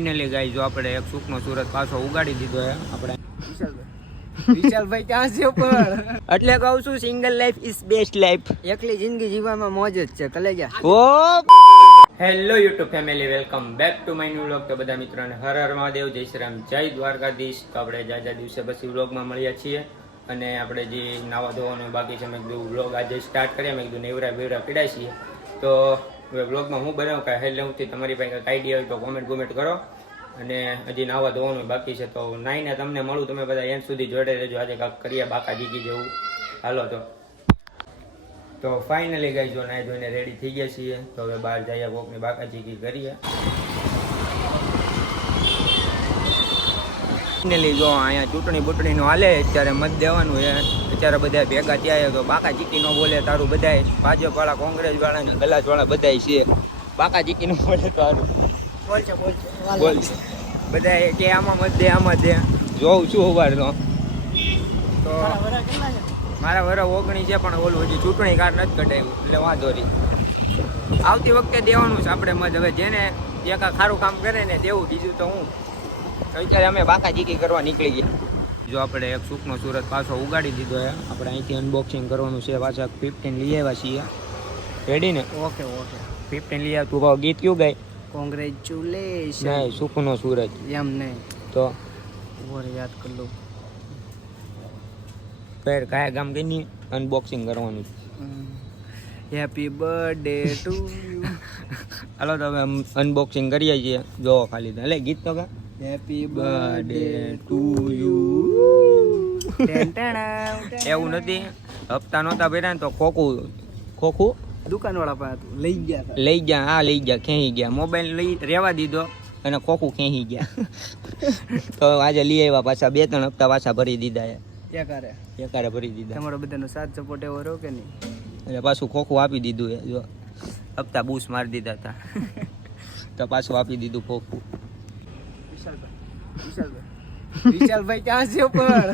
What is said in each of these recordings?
Finally guys જો આપણે એક સુખનો સુરત પાછો ઉગાડી દીધો છે આપણે વિશાલભાઈ ક્યાં છે પણ એટલે કહું છું single life is best life. એકલી જિંદગી જીવવામાં મોજ જ છે. કલે ગયા ઓ hello YouTube family, welcome back to my new vlog. તો બધા મિત્રોને હર હર મહાદેવ, જય શ્રી રામ, જય દ્વારકાધીશ. તો આપણે જાજા દિવસે પછી વ્લોગમાં મળ્યા છીએ અને આપણે જે નાવા ધોવાનું બાકી છે મેં કીધું વ્લોગ આજે સ્ટાર્ટ કરીએ. મેં કીધું નેવરા બેવરા પીડાય છીએ તો હવે વ્લોગમાં હું બનાવું કાંઈ હેલ્થથી તમારી પાસે કાંઈ આઈડિયા હોય તો કોમેન્ટ કરો. અને હજી નાવા ધોવાનું બાકી છે તો નાઈને તમને મળું. તમે બધા એન્ડ સુધી જોડે રહેજો. આજે કાંઈક કરીએ બાકા જીકી જેવું. હાલો તો ફાઇનલી ગાઈ જો નાઈ ધોઈને રેડી થઈ ગયા છીએ. તો હવે બહાર જઈએ, કોકની બાકા ચીકી કરીએ. ફાઇનલી જો અહીંયા ચૂંટણીનું હાલે, અત્યારે મત દેવાનું છે. અત્યારે બધા ભેગા થયા તો બાકા ચીકી નો બોલે તારું બધાય ભાજપ વાળા, કોંગ્રેસ વાળા ને ગલાસ વાળા બધાય છે. બાકા ચીકી નો બોલે તો સારું બોલ બધા કે આમાં મત દે આમાં દે. જોઉં છું ઉભારનો તો મારા વર 19 છે પણ ઓલું હજી ચૂંટણી કાર્ડ નથી કઢાવ્યું એટલે વાંધો નહીં. આવતી વખતે દેવાનું છે આપણે મત. હવે જેને જે કાંઈ સારું કામ કરે ને દેવું, બીજું તો હું અત્યારે અમે બાકા ચીકી કરવા નીકળી ગયા. જો આપણે એક સુખનો સુરત પાછો ઉગાડી દીધો છે. આપણે અહીંથી અનબોક્સિંગ કરવાનું છે. પાછા 15 લઈ આવ્યા છીએ. રેડી ને? ઓકે 15 લઈ આવ્યા. તું ગીત કયું ગાય? કોંગ્રેચ્યુલેશન. નહીં, સુખનો સુરત એમ નહીં તો યાદ કરી લો. કયા ગામ ગઈ અનબોક્સિંગ કરવાનું. Happy birthday to you. હાલો તો હવે અનબોક્સિંગ કરીએ છીએ. જો ખાલી એટલે ગીત તો કા હેપી બર્થડે ટુ યુ. એવું નથી, હપ્તા નહોતા ભર્યા ને તો ખોખું દુકાન વાળા પાસે લઈ ગયા લઈ ગયા ખેંચી ગયા. મોબાઈલ લઈ રેવા દીધો અને ખોખું ખેંચી ગયા. તો આજે લઈ આવ્યા પાછા 2-3 હપ્તા પાછા ભરી દીધા. એકારે ભરી દીધા. તમારો બધાનો સાથ સપોર્ટ એવો રહ્યો કે નહીં? એટલે પાછું ખોખું આપી દીધું. જો હપ્તા બૂસ મારી દીધા હતા તો પાછું આપી દીધું ખોખું. વિશાલભાઈ ક્યાં છે પણ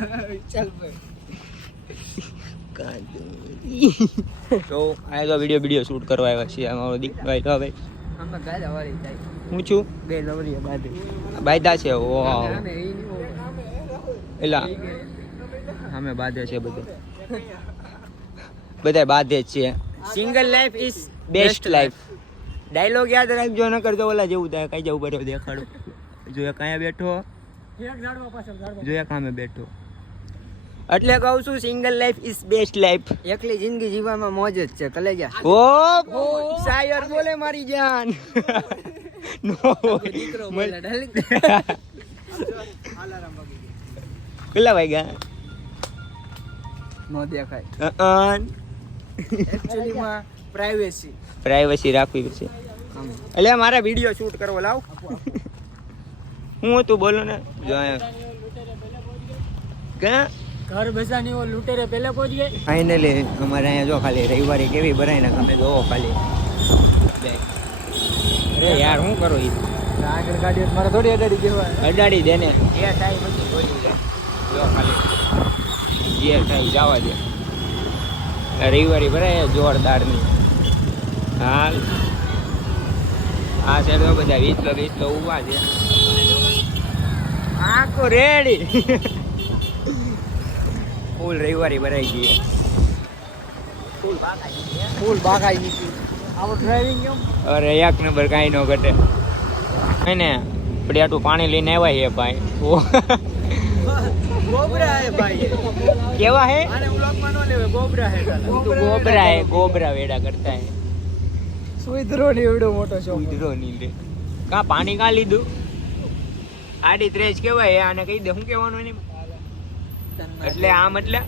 તો આ તો વિડીયો શૂટ કરવા આવ્યા છીએ. અમારો દીકરાભાઈ તો ભાઈ આમાં ગાડા વાળી થાય. હું છું બે લવરીએ બાંધી બાયદા છે. ઓ એલા અમે બાંધે છે બધા બાંધે જ છે. Single life is best life. Dialogue યાદ રાખજો, ન કરતો ઓલા જેવું થાય. કઈ જવું બરો દેખાડો. જો એક અહીંયા બેઠો, જો એક સામે બેઠો. એટલે કહું છું single life is best life. એકલી જિંદગી જીવવામાં મોજ જ છે. કલે ગયા ઓ શાયર બોલે મારી જાન. નો દીકરો બોલે ડાલી કેટલા વાગ્યા નો દેખાય. એકચ્યુઅલી માં પ્રાઇવસી રાખવી છે. એટલે મારે વિડીયો શૂટ કરવો. લાવ હું તું બોલો ને. જો ક્યાં ઘર બેસાની ઓ લૂંટેરે પહેલે પહોંચી ગઈ. ફાઇનલી અમારે અહીંયા જો ખાલી રવિવારે કેવી ભરાય ને તમે જોવો ખાલી. અરે યાર શું કરો? આગળ ગાડી મારે થોડી અડાડી દેવાય. અડાડી દે ને. જે થાય પછી બોલી જાય. જો ખાલી જે થાય જવા દે. રવિવારે ભરાય જોરદારની. હાલ આ સાઈડ બધા 20 ઉભા છે. આખો રેડી ફૂલ રવિવારી ભરાઈ ગઈ. ફૂલ બાગાઈ નીકળી. આવો ડ્રાઇવિંગ કેમ? અરે એક નંબર કાંઈ ન ઘટે. ને પડ્યાટું પાણી લઈને આવ્યા છે ભાઈ. ગોબરા હે ભાઈ. કેવા હે? આને વ્લોગમાં નો લેવે. ગોબરા હે. ગોબરા વેડા કરતા હે. સુઈધરો ની એવડો મોટો શોખ. ઉધરો ની લે. કા પાણી કા લીધું? આડી ત્રેજ કેવાય. આને કહી દે શું કહેવાનું એને. એટલે આમ એટલે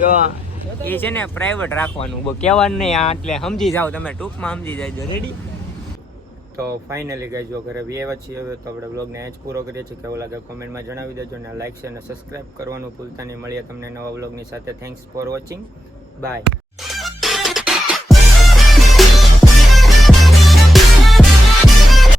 તો એ છે ને પ્રાઇવેટ રાખવાનું, બહુ કહેવાનું નહીં. આ એટલે સમજી જાઓ તમે, ટૂંકમાં સમજી જાય. રેડી? તો ફાઇનલી ગાઈસ જો ઘરે આવ્યા છીએ. હવે તો આપણે વ્લોગને જ પૂરો કરીએ છીએ. કેવો લાગે કોમેન્ટમાં જણાવી દેજો અને લાઈક છે અને સબસ્ક્રાઈબ કરવાનું ભૂલતા નહીં. મળીએ તમને નવા વ્લોગની સાથે. Thanks for watching. બાય.